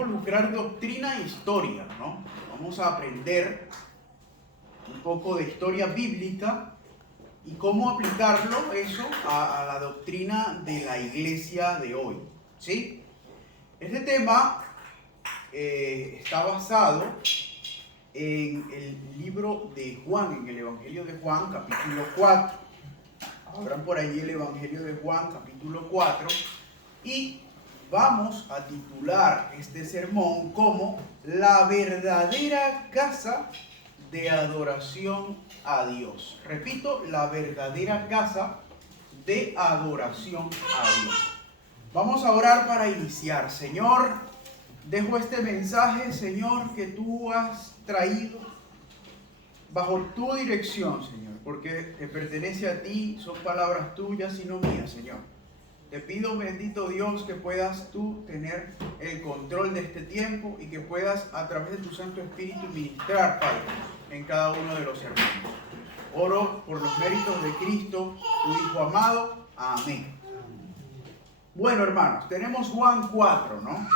involucrar doctrina e historia, ¿no? Vamos a aprender un poco de historia bíblica y cómo aplicarlo eso a la doctrina de la iglesia de hoy, ¿sí? Este tema está basado en el libro de Juan, en el Evangelio de Juan, capítulo 4. Abran por allí el Evangelio de Juan, capítulo 4, y vamos a titular este sermón como la verdadera casa de adoración a Dios. Repito, la verdadera casa de adoración a Dios. Vamos a orar para iniciar. Señor, dejo este mensaje, Señor, que tú has traído bajo tu dirección, Señor, porque te pertenece a ti, son palabras tuyas y no mías, Señor. Te pido, bendito Dios, que puedas tú tener el control de este tiempo y que puedas, a través de tu Santo Espíritu, ministrar, Padre, en cada uno de los hermanos. Oro por los méritos de Cristo, tu Hijo amado. Amén. Bueno, hermanos, tenemos Juan 4, ¿no?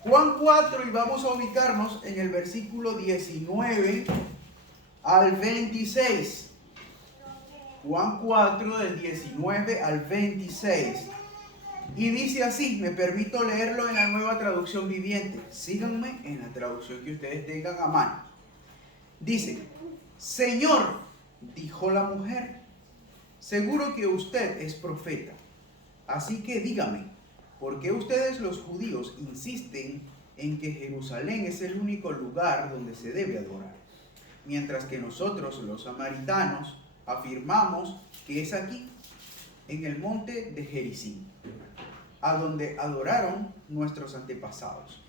Juan 4, y vamos a ubicarnos en el versículo 19 al 26. Juan 4, del 19 al 26. Y dice así, me permito leerlo en la Nueva Traducción Viviente. Síganme en la traducción que ustedes tengan a mano. Dice, Señor, dijo la mujer, seguro que usted es profeta. Así que dígame, ¿por qué ustedes los judíos insisten en que Jerusalén es el único lugar donde se debe adorar? Mientras que nosotros, los samaritanos, afirmamos que es aquí, en el monte de Gerizim, a donde adoraron nuestros antepasados.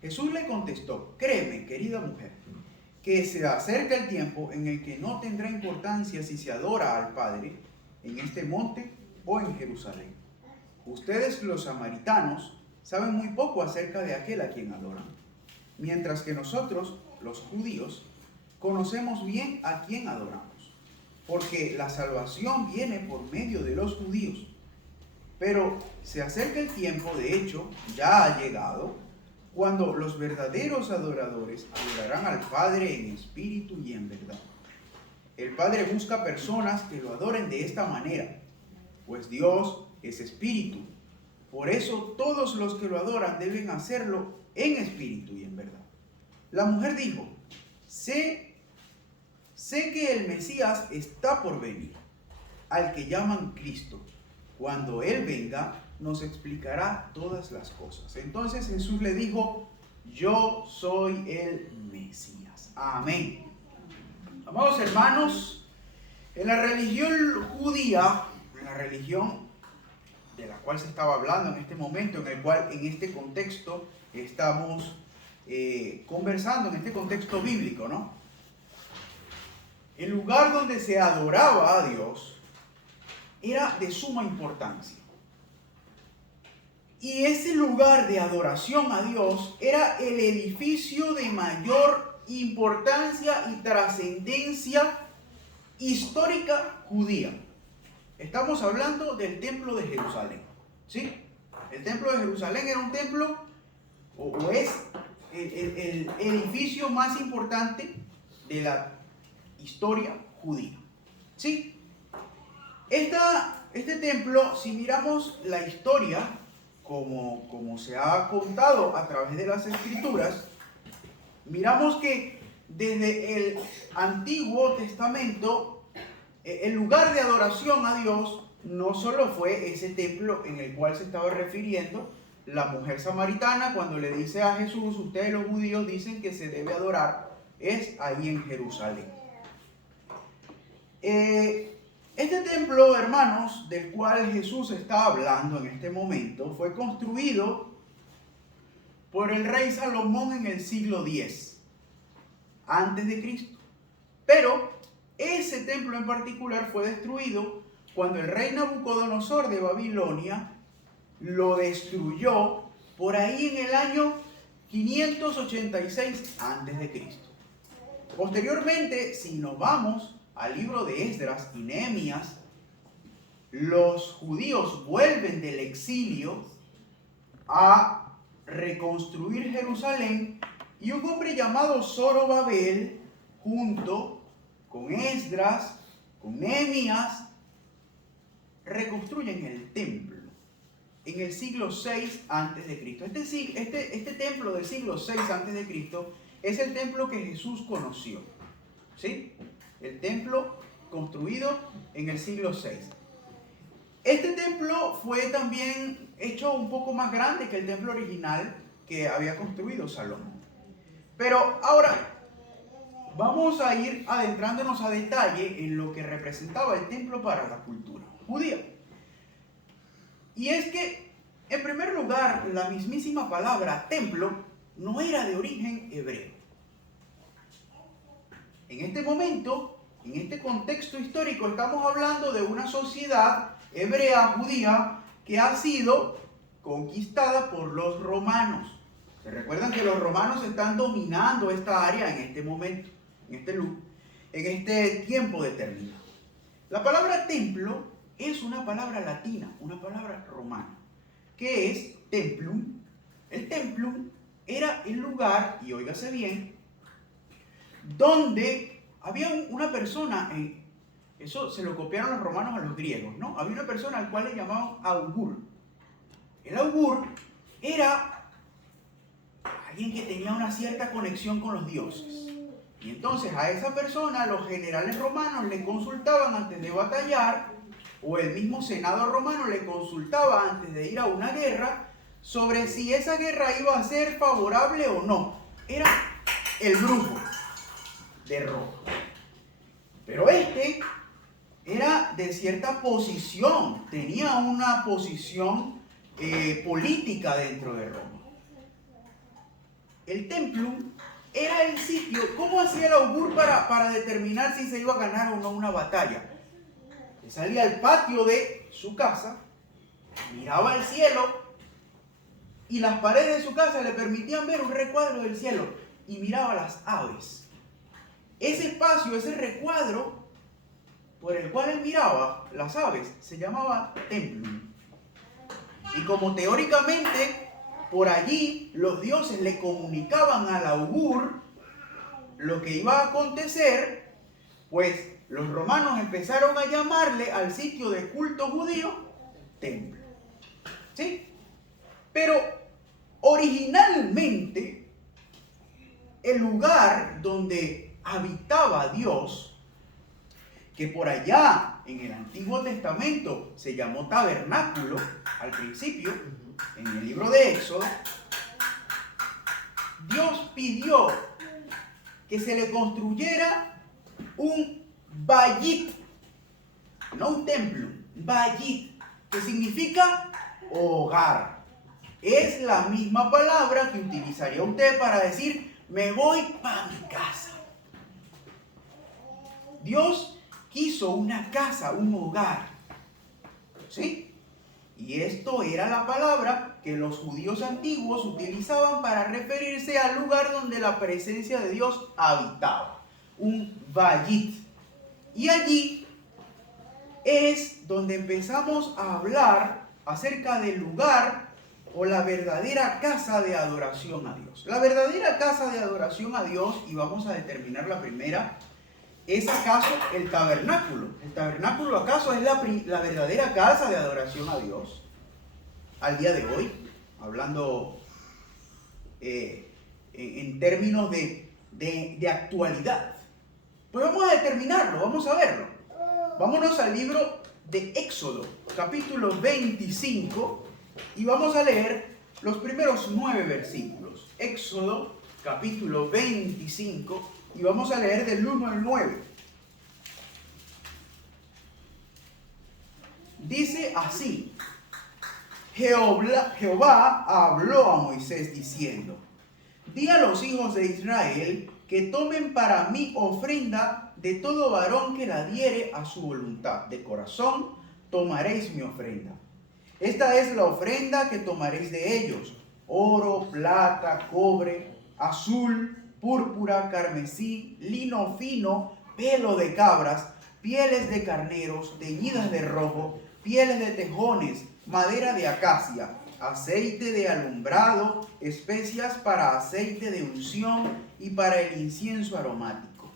Jesús le contestó, créeme, querida mujer, que se acerca el tiempo en el que no tendrá importancia si se adora al Padre en este monte o en Jerusalén. Ustedes, los samaritanos, saben muy poco acerca de aquel a quien adoran, mientras que nosotros, los judíos, conocemos bien a quien adoramos, porque la salvación viene por medio de los judíos. Pero se acerca el tiempo, de hecho, ya ha llegado, cuando los verdaderos adoradores adorarán al Padre en espíritu y en verdad. El Padre busca personas que lo adoren de esta manera, pues Dios es espíritu. Por eso todos los que lo adoran deben hacerlo en espíritu y en verdad. La mujer dijo, sé que el Mesías está por venir, al que llaman Cristo. Cuando Él venga, nos explicará todas las cosas. Entonces Jesús le dijo, yo soy el Mesías. Amén. Amados hermanos, en la religión judía, en la religión de la cual se estaba hablando en este momento, en el cual en este contexto estamos conversando, en este contexto bíblico, ¿no? El lugar donde se adoraba a Dios era de suma importancia. Y ese lugar de adoración a Dios era el edificio de mayor importancia y trascendencia histórica judía. Estamos hablando del templo de Jerusalén, ¿sí? El templo de Jerusalén era un templo, o es el edificio más importante de la historia judía, ¿sí? Este templo, si miramos la historia, como se ha contado a través de las Escrituras, miramos que desde el Antiguo Testamento, el lugar de adoración a Dios no solo fue ese templo en el cual se estaba refiriendo la mujer samaritana cuando le dice a Jesús, ustedes los judíos dicen que se debe adorar, es ahí en Jerusalén. Este templo, hermanos, del cual Jesús está hablando en este momento, fue construido por el rey Salomón en el siglo X antes de Cristo. Pero ese templo en particular fue destruido cuando el rey Nabucodonosor de Babilonia lo destruyó por ahí en el año 586 antes de Cristo. Posteriormente, si nos vamos al libro de Esdras y Nehemías, los judíos vuelven del exilio a reconstruir Jerusalén, y un hombre llamado Zorobabel, junto con Esdras, con Nehemías, reconstruyen el templo en el siglo 6 a.C. Este templo del siglo 6 a.C. es el templo que Jesús conoció, ¿sí? El templo construido en el siglo 6. Este templo fue también hecho un poco más grande que el templo original que había construido Salomón. Pero ahora vamos a ir adentrándonos a detalle en lo que representaba el templo para la cultura judía. Y es que, en primer lugar, la mismísima palabra templo no era de origen hebreo. En este momento, en este contexto histórico, estamos hablando de una sociedad hebrea, judía, que ha sido conquistada por los romanos. ¿Se recuerdan que los romanos están dominando esta área en este momento, en este tiempo determinado? La palabra templo es una palabra latina, una palabra romana, que es templum. El templum era el lugar, y óigase bien, donde había una persona, eso se lo copiaron los romanos a los griegos, ¿no? Había una persona al cual le llamaban augur. El augur era alguien que tenía una cierta conexión con los dioses. Y entonces a esa persona los generales romanos le consultaban antes de batallar, o el mismo senado romano le consultaba antes de ir a una guerra, sobre si esa guerra iba a ser favorable o no. Era el brujo de Roma. Pero este era de cierta posición, tenía una posición política dentro de Roma. El templum era el sitio. ¿Cómo hacía el augur para determinar si se iba a ganar o no una batalla? Se salía al patio de su casa, miraba al cielo, y las paredes de su casa le permitían ver un recuadro del cielo, y miraba las aves. Ese espacio, ese recuadro por el cual él miraba las aves, se llamaba templum. Y como teóricamente por allí los dioses le comunicaban al augur lo que iba a acontecer, pues los romanos empezaron a llamarle al sitio de culto judío templo. ¿Sí? Pero originalmente el lugar donde habitaba Dios, que por allá en el Antiguo Testamento se llamó tabernáculo al principio, en el libro de Éxodo, Dios pidió que se le construyera un bayit, no un templo, un bayit, que significa hogar. Es la misma palabra que utilizaría usted para decir, me voy para mi casa. Dios quiso una casa, un hogar, ¿sí? Y esto era la palabra que los judíos antiguos utilizaban para referirse al lugar donde la presencia de Dios habitaba, un bayit. Y allí es donde empezamos a hablar acerca del lugar o la verdadera casa de adoración a Dios. La verdadera casa de adoración a Dios, y vamos a determinar la primera, ¿es acaso el tabernáculo? ¿El tabernáculo acaso es la verdadera casa de adoración a Dios? Al día de hoy, hablando en términos de actualidad. Pues vamos a determinarlo, vamos a verlo. Vámonos al libro de Éxodo, capítulo 25, y vamos a leer los primeros 9 versículos. Éxodo, capítulo 25, y vamos a leer del 1 al 9. Dice así: Jehová habló a Moisés diciendo: di a los hijos de Israel que tomen para mí ofrenda de todo varón que la diere a su voluntad. De corazón tomaréis mi ofrenda. Esta es la ofrenda que tomaréis de ellos: oro, plata, cobre, azul, púrpura, carmesí, lino fino, pelo de cabras, pieles de carneros, teñidas de rojo, pieles de tejones, madera de acacia, aceite de alumbrado, especias para aceite de unción y para el incienso aromático,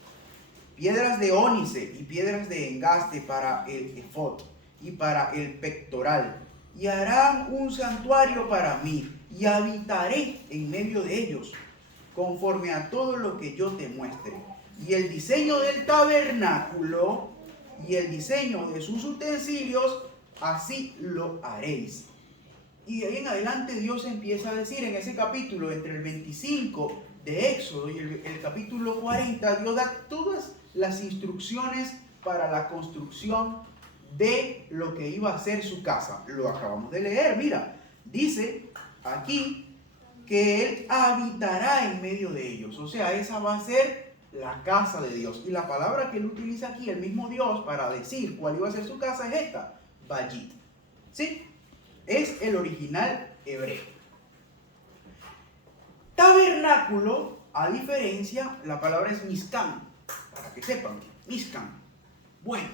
piedras de ónice y piedras de engaste para el efod y para el pectoral. Y harán un santuario para mí, y habitaré en medio de ellos, conforme a todo lo que yo te muestre. Y el diseño del tabernáculo y el diseño de sus utensilios, así lo haréis. Y de ahí en adelante Dios empieza a decir en ese capítulo, entre el 25 de Éxodo y el capítulo 40, Dios da todas las instrucciones para la construcción de lo que iba a ser su casa. Lo acabamos de leer, mira, dice aquí que Él habitará en medio de ellos. O sea, esa va a ser la casa de Dios. Y la palabra que Él utiliza aquí, el mismo Dios, para decir cuál iba a ser su casa es esta, Bayit. ¿Sí? Es el original hebreo. Tabernáculo, a diferencia, la palabra es Mishkan, para que sepan, Mishkan. Bueno,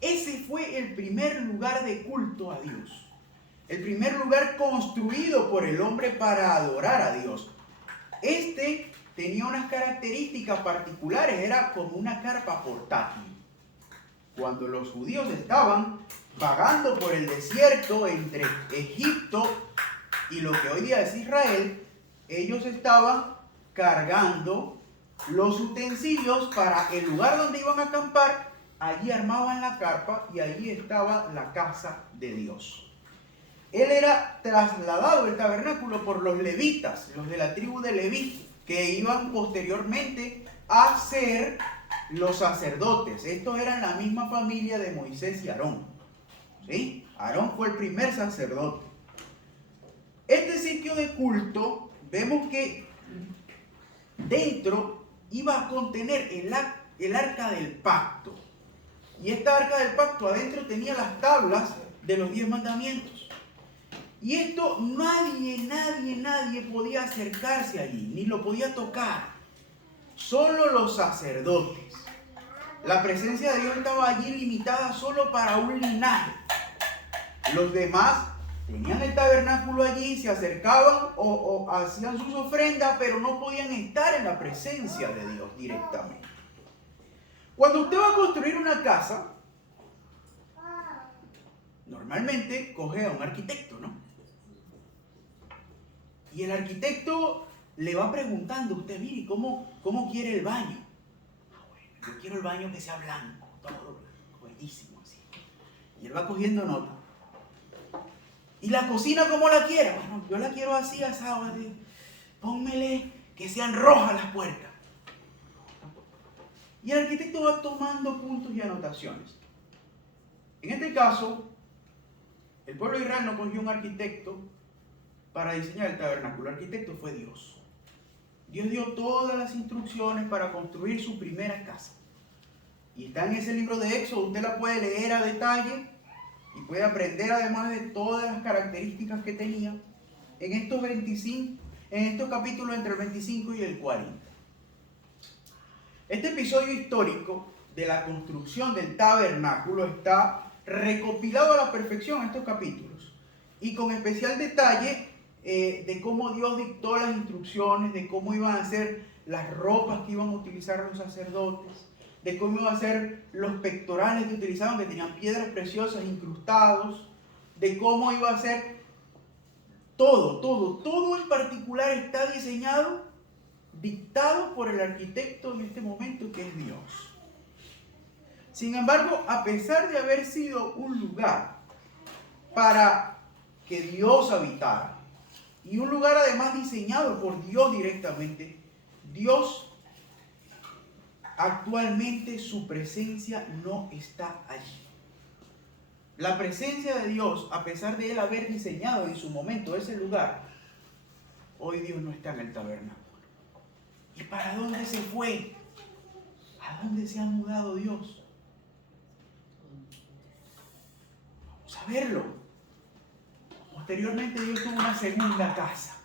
ese fue el primer lugar de culto a Dios. El primer lugar construido por el hombre para adorar a Dios. Este tenía unas características particulares, era como una carpa portátil. Cuando los judíos estaban vagando por el desierto entre Egipto y lo que hoy día es Israel, ellos estaban cargando los utensilios para el lugar donde iban a acampar. Allí armaban la carpa y allí estaba la casa de Dios. Él era trasladado, el tabernáculo, por los levitas, los de la tribu de Leví, que iban posteriormente a ser los sacerdotes. Estos eran la misma familia de Moisés y Aarón. ¿Sí? Aarón fue el primer sacerdote. Este sitio de culto, vemos que dentro iba a contener el arca del pacto. Y esta arca del pacto adentro tenía las tablas de los 10 mandamientos. Y esto nadie podía acercarse allí, ni lo podía tocar. Solo los sacerdotes. La presencia de Dios estaba allí limitada solo para un linaje. Los demás tenían el tabernáculo allí, se acercaban o hacían sus ofrendas, pero no podían estar en la presencia de Dios directamente. Cuando usted va a construir una casa, normalmente coge a un arquitecto, ¿no? Y el arquitecto le va preguntando a usted, mire, ¿cómo quiere el baño? Bueno, yo quiero el baño que sea blanco, todo bellísimo así. Y él va cogiendo nota. ¿Y la cocina cómo la quiere? Bueno, yo la quiero así, asada. Pónmele que sean rojas las puertas. Y el arquitecto va tomando puntos y anotaciones. En este caso, el pueblo de Israel no cogió un arquitecto para diseñar el tabernáculo. El arquitecto fue Dios. Dios dio todas las instrucciones para construir su primera casa. Y está en ese libro de Éxodo, usted la puede leer a detalle y puede aprender además de todas las características que tenía en estos capítulos entre el 25 y el 40. Este episodio histórico de la construcción del tabernáculo está recopilado a la perfección en estos capítulos y con especial detalle de cómo Dios dictó las instrucciones, de cómo iban a ser las ropas que iban a utilizar los sacerdotes, de cómo iban a ser los pectorales que utilizaban, que tenían piedras preciosas incrustados, de cómo iba a ser todo en particular está diseñado, dictado por el arquitecto en este momento, que es Dios. Sin embargo, a pesar de haber sido un lugar para que Dios habitara, y un lugar además diseñado por Dios directamente, Dios actualmente su presencia no está allí. La presencia de Dios, a pesar de Él haber diseñado en su momento ese lugar, hoy Dios no está en el tabernáculo. ¿Y para dónde se fue? ¿A dónde se ha mudado Dios? Vamos a verlo. Posteriormente Dios tuvo una segunda casa.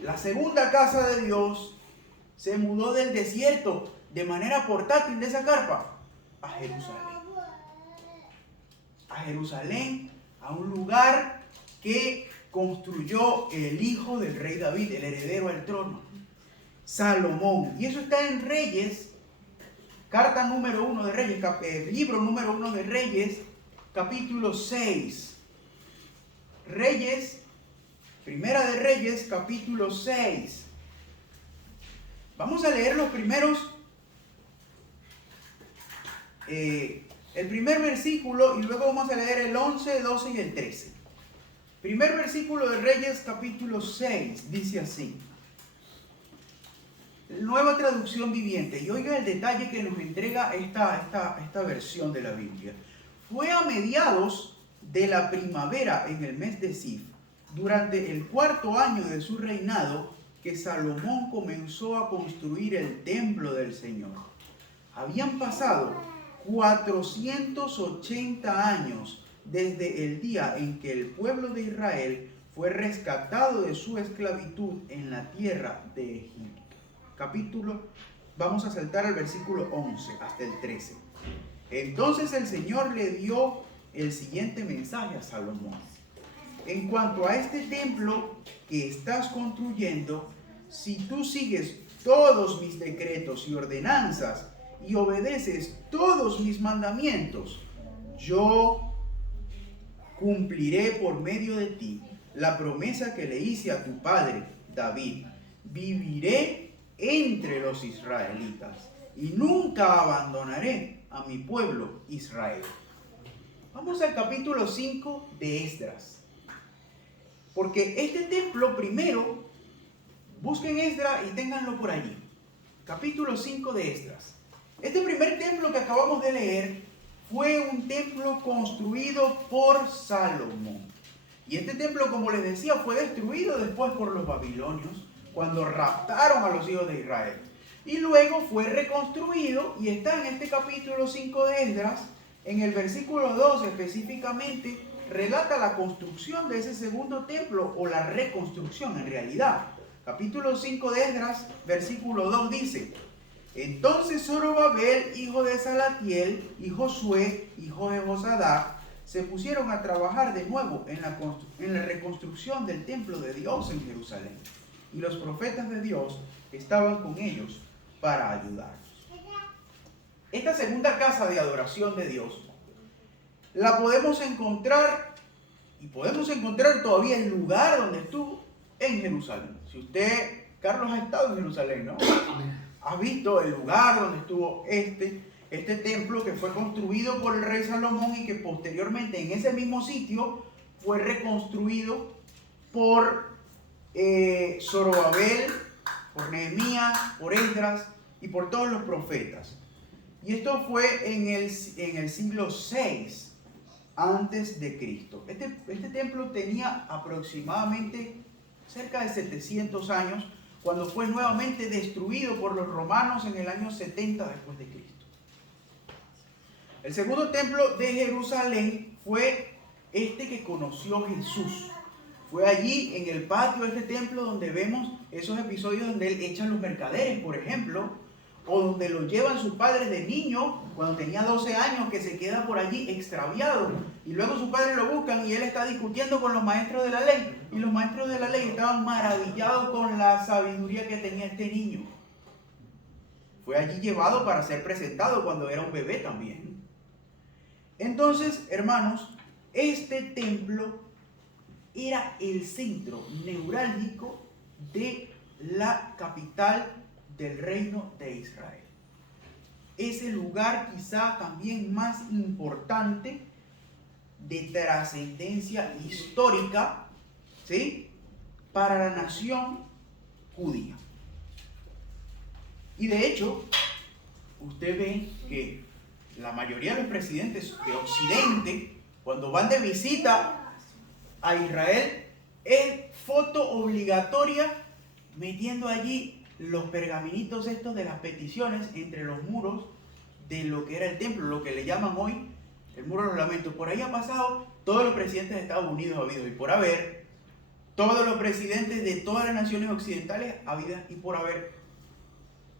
La segunda casa de Dios se mudó del desierto de manera portátil de esa carpa a Jerusalén. A Jerusalén, a un lugar que construyó el hijo del rey David, el heredero al trono, Salomón. Y eso está en Reyes, carta número 1 de Reyes, libro número 1 de Reyes, capítulo 6. Reyes, Primera de Reyes, capítulo 6. Vamos a leer los primeros, el primer versículo y luego vamos a leer el 11, 12 y el 13. Primer versículo de Reyes, capítulo 6, dice así. Nueva traducción viviente. Y oiga el detalle que nos entrega esta versión de la Biblia. Fue a mediados de la primavera en el mes de Sif, durante el 4º año de su reinado, que Salomón comenzó a construir el templo del Señor. Habían pasado 480 años desde el día en que el pueblo de Israel fue rescatado de su esclavitud en la tierra de Egipto. Vamos a saltar al versículo 11 hasta el 13. Entonces el Señor le dio el siguiente mensaje a Salomón. En cuanto a este templo que estás construyendo, si tú sigues todos mis decretos y ordenanzas y obedeces todos mis mandamientos, yo cumpliré por medio de ti la promesa que le hice a tu padre David. Viviré entre los israelitas y nunca abandonaré a mi pueblo Israel. Vamos al capítulo 5 de Esdras. Porque este templo primero, busquen Esdras y ténganlo por allí. Capítulo 5 de Esdras. Este primer templo que acabamos de leer fue un templo construido por Salomón. Y este templo, como les decía, fue destruido después por los babilonios cuando raptaron a los hijos de Israel. Y luego fue reconstruido y está en este capítulo 5 de Esdras, en el versículo 2 específicamente, relata la construcción de ese segundo templo, o la reconstrucción en realidad. Capítulo 5 de Esdras, versículo 2 dice: entonces Zorobabel, hijo de Salatiel, y Josué, hijo de Josadac, se pusieron a trabajar de nuevo en la reconstrucción del templo de Dios en Jerusalén. Y los profetas de Dios estaban con ellos para ayudarlos. Esta segunda casa de adoración de Dios la podemos encontrar, y podemos encontrar todavía el lugar donde estuvo, en Jerusalén. Si usted, Carlos, ha estado en Jerusalén, ¿no? Ha visto el lugar donde estuvo este templo que fue construido por el rey Salomón y que posteriormente en ese mismo sitio fue reconstruido por Zorobabel, por Nehemías, por Esdras y por todos los profetas. Y esto fue en el siglo VI antes de Cristo. Este templo tenía aproximadamente cerca de 700 años cuando fue nuevamente destruido por los romanos en el año 70 después de Cristo. El segundo templo de Jerusalén fue este que conoció Jesús. Fue allí en el patio de este templo donde vemos esos episodios donde él echa a los mercaderes, por ejemplo, o donde lo llevan sus padres de niño cuando tenía 12 años, que se queda por allí extraviado, y luego sus padres lo buscan y él está discutiendo con los maestros de la ley, y los maestros de la ley estaban maravillados con la sabiduría que tenía este niño. Fue allí llevado para ser presentado cuando era un bebé también. Entonces, hermanos, este templo era el centro neurálgico de la capital del reino de Israel. Es el lugar quizá también más importante de trascendencia histórica, ¿sí?, para la nación judía. Y de hecho, usted ve que la mayoría de los presidentes de Occidente, cuando van de visita a Israel, es foto obligatoria metiendo allí los pergaminitos estos de las peticiones entre los muros de lo que era el templo, lo que le llaman hoy el muro de los lamentos. Por ahí han pasado todos los presidentes de Estados Unidos habidos y por haber, todos los presidentes de todas las naciones occidentales habidas y por haber,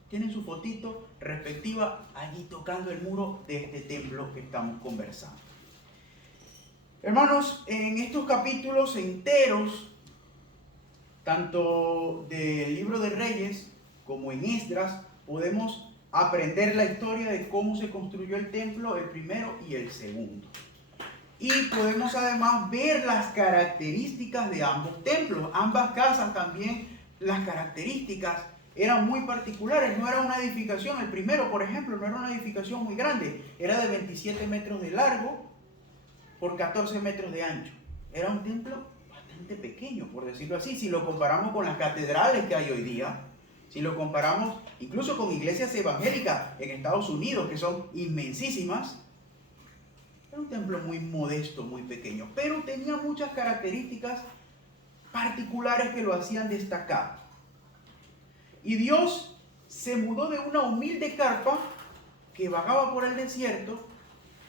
tienen su fotito respectiva allí tocando el muro de este templo que estamos conversando. Hermanos, en estos capítulos enteros, tanto del libro de Reyes como en Esdras, podemos aprender la historia de cómo se construyó el templo, el primero y el segundo. Y podemos además ver las características de ambos templos. Ambas casas también, las características eran muy particulares. No era una edificación, el primero, por ejemplo, no era una edificación muy grande. Era de 27 metros de largo por 14 metros de ancho. Era un templo bastante pequeño, por decirlo así. Si lo comparamos con las catedrales que hay hoy día, si lo comparamos incluso con iglesias evangélicas en Estados Unidos, que son inmensísimas, era un templo muy modesto, muy pequeño, pero tenía muchas características particulares que lo hacían destacar. Y Dios se mudó de una humilde carpa que vagaba por el desierto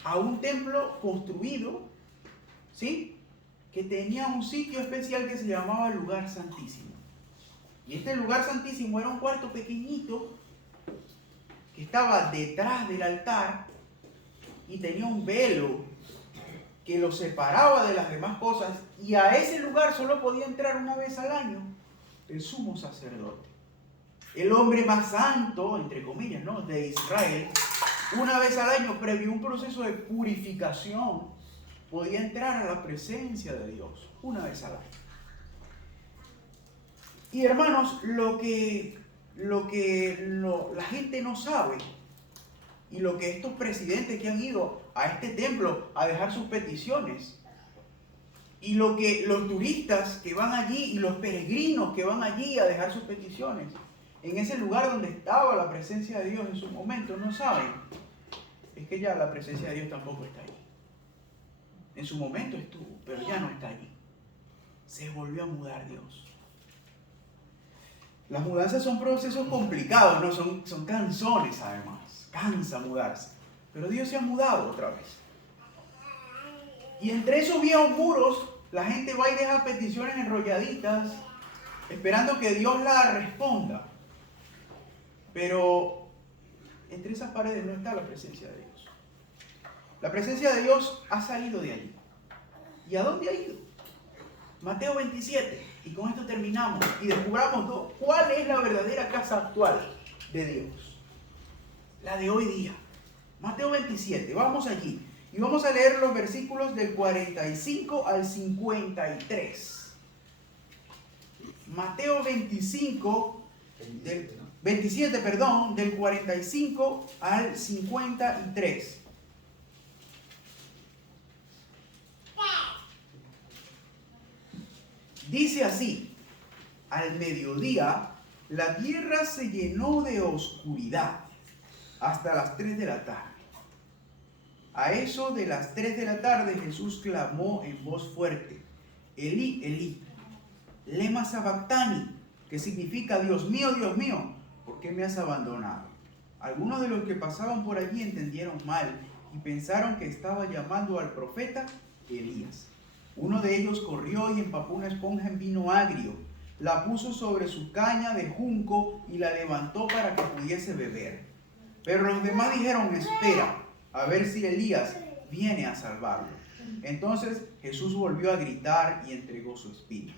a un templo construido, ¿sí?, que tenía un sitio especial que se llamaba Lugar Santísimo. Y este Lugar Santísimo era un cuarto pequeñito que estaba detrás del altar y tenía un velo que lo separaba de las demás cosas, y a ese lugar solo podía entrar una vez al año el sumo sacerdote, el hombre más santo, entre comillas, ¿no?, de Israel. Una vez al año, previo a un proceso de purificación, podía entrar a la presencia de Dios, una vez al año. Y hermanos, lo que la gente no sabe, y lo que estos presidentes que han ido a este templo a dejar sus peticiones, y lo que los turistas que van allí y los peregrinos que van allí a dejar sus peticiones, en ese lugar donde estaba la presencia de Dios en su momento, no saben, es que ya la presencia de Dios tampoco está allí. En su momento estuvo, pero ya no está allí. Se volvió a mudar Dios. Las mudanzas son procesos complicados, ¿no? Son cansones además. Cansa mudarse. Pero Dios se ha mudado otra vez. Y entre esos viejos muros, la gente va y deja peticiones enrolladitas, esperando que Dios la responda. Pero entre esas paredes no está la presencia de Dios. La presencia de Dios ha salido de allí. ¿Y a dónde ha ido? Mateo 27. Y con esto terminamos y descubramos cuál es la verdadera casa actual de Dios. La de hoy día. Mateo 27. Vamos allí. Y vamos a leer los versículos del 45 al 53. Mateo 27, del 45 al 53. Dice así: al mediodía la tierra se llenó de oscuridad hasta las 3 de la tarde. A eso de las 3 de la tarde Jesús clamó en voz fuerte: Elí, Elí, lema sabactani, que significa Dios mío, ¿por qué me has abandonado? Algunos de los que pasaban por allí entendieron mal y pensaron que estaba llamando al profeta Elías. Uno de ellos corrió y empapó una esponja en vino agrio, la puso sobre su caña de junco y la levantó para que pudiese beber. Pero los demás dijeron: espera, a ver si Elías viene a salvarlo. Entonces Jesús volvió a gritar y entregó su espíritu.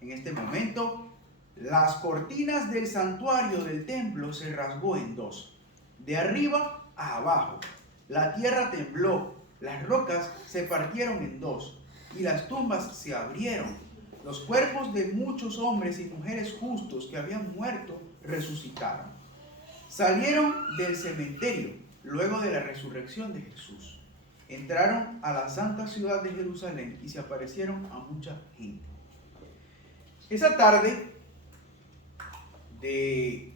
En este momento, las cortinas del santuario del templo se rasgó en dos, de arriba a abajo. La tierra tembló, las rocas se partieron en dos y las tumbas se abrieron. Los cuerpos de muchos hombres y mujeres justos que habían muerto resucitaron. Salieron del cementerio luego de la resurrección de Jesús. Entraron a la santa ciudad de Jerusalén y se aparecieron a mucha gente. Esa tarde, en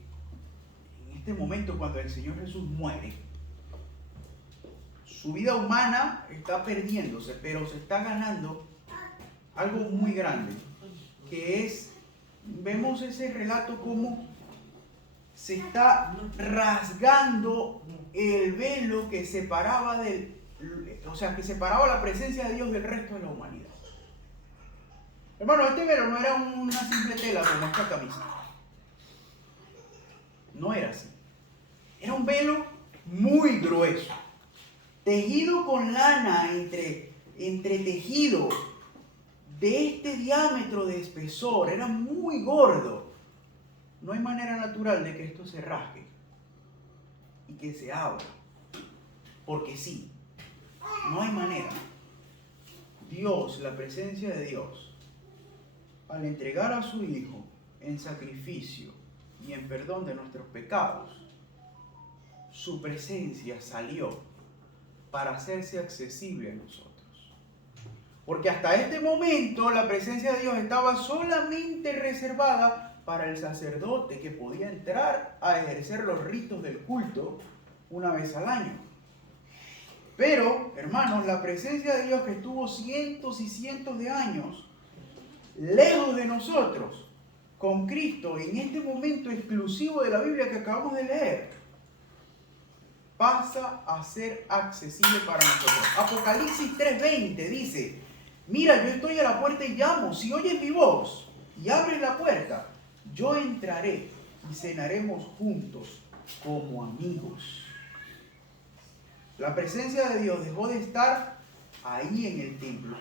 este momento cuando el Señor Jesús muere, su vida humana está perdiéndose, pero se está ganando algo muy grande, que es, vemos ese relato como se está rasgando el velo que separaba que separaba la presencia de Dios del resto de la humanidad. Hermano, este velo no era una simple tela como esta camisa. No era así. Era un velo muy grueso, tejido con lana entre entretejido de este diámetro de espesor, era muy gordo. No hay manera natural de que esto se rasgue y que se abra, porque sí, no hay manera. Dios, la presencia de Dios, al entregar a su Hijo en sacrificio y en perdón de nuestros pecados, su presencia salió para hacerse accesible a nosotros. Porque hasta este momento la presencia de Dios estaba solamente reservada para el sacerdote que podía entrar a ejercer los ritos del culto una vez al año. Pero, hermanos, la presencia de Dios que estuvo cientos y cientos de años lejos de nosotros, con Cristo, en este momento exclusivo de la Biblia que acabamos de leer, pasa a ser accesible para nosotros. Apocalipsis 3:20 dice: mira, yo estoy a la puerta y llamo. Si oyes mi voz y abres la puerta, yo entraré y cenaremos juntos como amigos. La presencia de Dios dejó de estar ahí en el templo,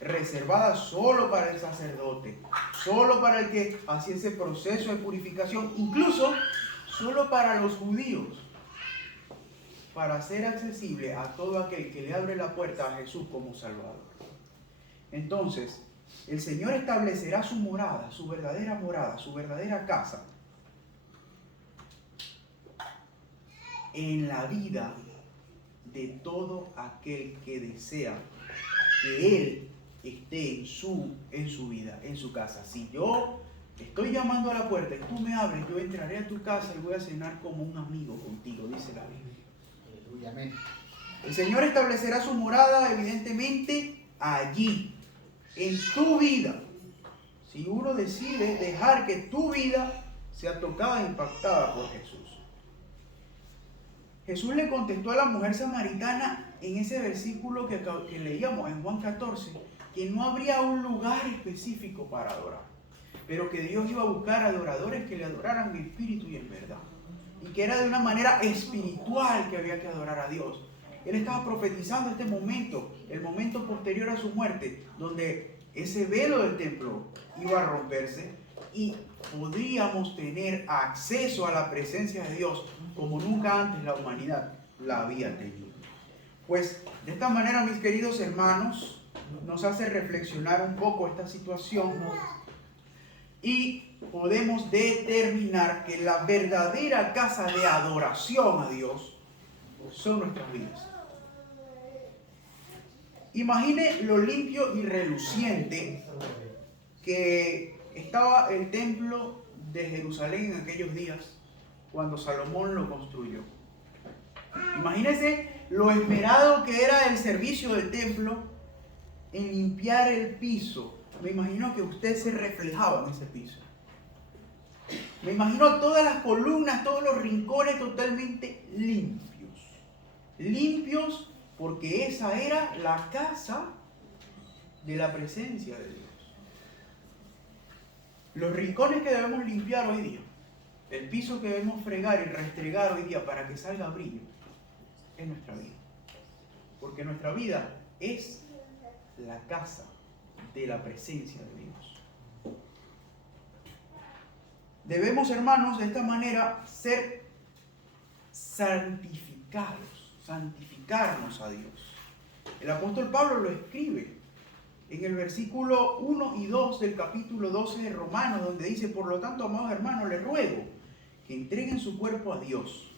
reservada solo para el sacerdote, solo para el que hacía ese proceso de purificación, incluso solo para los judíos, para ser accesible a todo aquel que le abre la puerta a Jesús como Salvador. Entonces, el Señor establecerá su morada, su verdadera casa en la vida de todo aquel que desea que Él esté en su vida, en su casa. Si yo estoy llamando a la puerta y tú me abres, yo entraré a tu casa y voy a cenar como un amigo contigo, dice la Biblia. Aleluya, amén. El Señor establecerá su morada evidentemente allí, en tu vida. Si uno decide dejar que tu vida sea tocada e impactada por Jesús. Jesús le contestó a la mujer samaritana en ese versículo que leíamos en Juan 14, que no habría un lugar específico para adorar, pero que Dios iba a buscar adoradores que le adoraran en espíritu y en verdad, y que era de una manera espiritual que había que adorar a Dios. Él estaba profetizando este momento, el momento posterior a su muerte, donde ese velo del templo iba a romperse y podríamos tener acceso a la presencia de Dios como nunca antes la humanidad la había tenido. Pues de esta manera, mis queridos hermanos, nos hace reflexionar un poco esta situación y podemos determinar que la verdadera casa de adoración a Dios son nuestras vidas. Imagine lo limpio y reluciente que estaba el templo de Jerusalén en aquellos días cuando Salomón lo construyó. Imagínese lo esmerado que era el servicio del templo en limpiar el piso. Me imagino que usted se reflejaba en ese piso. Me imagino todas las columnas, todos los rincones totalmente limpios. Limpios porque esa era la casa de la presencia de Dios. Los rincones que debemos limpiar hoy día, el piso que debemos fregar y restregar hoy día para que salga brillo, es nuestra vida. Porque nuestra vida es la casa de la presencia de Dios. Debemos, hermanos, de esta manera ser santificarnos a Dios. El apóstol Pablo lo escribe en el versículo 1 y 2 del capítulo 12 de Romanos, donde dice: por lo tanto, amados hermanos, les ruego que entreguen su cuerpo a Dios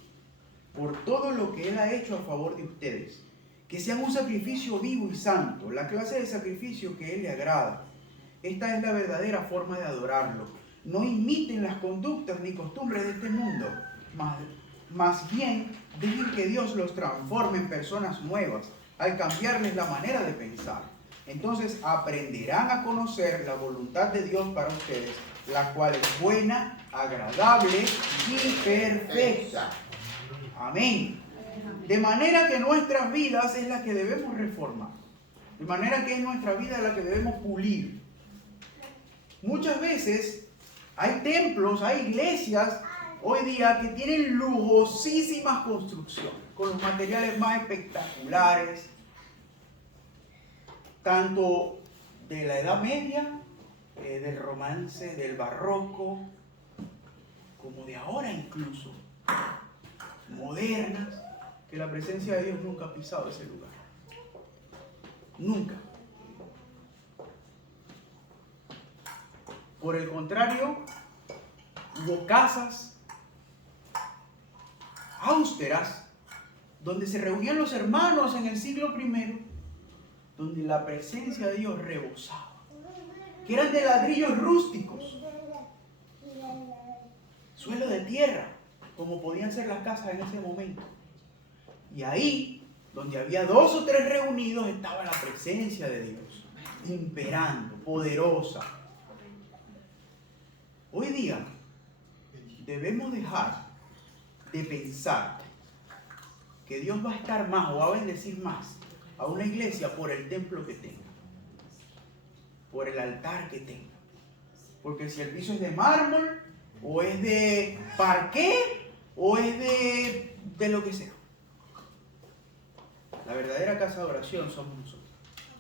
por todo lo que Él ha hecho a favor de ustedes, que sean un sacrificio vivo y santo, la clase de sacrificio que Él le agrada. Esta es la verdadera forma de adorarlo. No imiten las conductas ni costumbres de este mundo, más bien dejen que Dios los transforme en personas nuevas al cambiarles la manera de pensar. Entonces aprenderán a conocer la voluntad de Dios para ustedes, la cual es buena, agradable y perfecta. Amén. De manera que nuestras vidas es la que debemos reformar. De manera que es nuestra vida la que debemos pulir. Muchas veces hay templos, hay iglesias hoy día que tienen lujosísimas construcciones, con los materiales más espectaculares. tanto de la Edad Media, del romance, del barroco, como de ahora incluso, modernas, que la presencia de Dios nunca ha pisado ese lugar. Nunca. Por el contrario, hubo casas austeras donde se reunían los hermanos en el siglo I, donde la presencia de Dios rebosaba, que eran de ladrillos rústicos, suelo de tierra, como podían ser las casas en ese momento. Y ahí, donde había 2 o 3 reunidos, estaba la presencia de Dios, imperando, poderosa. Hoy día debemos dejar de pensar que Dios va a estar más o va a bendecir más a una iglesia por el templo que tenga, por el altar que tenga. Porque si el piso es de mármol, o es de parqué, o es de lo que sea. La verdadera casa de oración somos nosotros,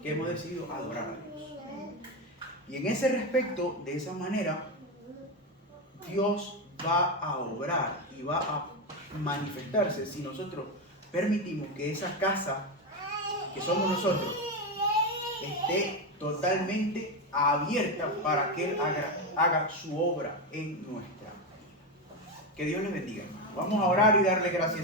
que hemos decidido adorar a Dios. Y en ese respecto, de esa manera, Dios va a obrar y va a manifestarse si nosotros permitimos que esa casa que somos nosotros esté totalmente abierta para que Él haga su obra en nuestra vida. Que Dios les bendiga. Vamos a orar y darle gracias.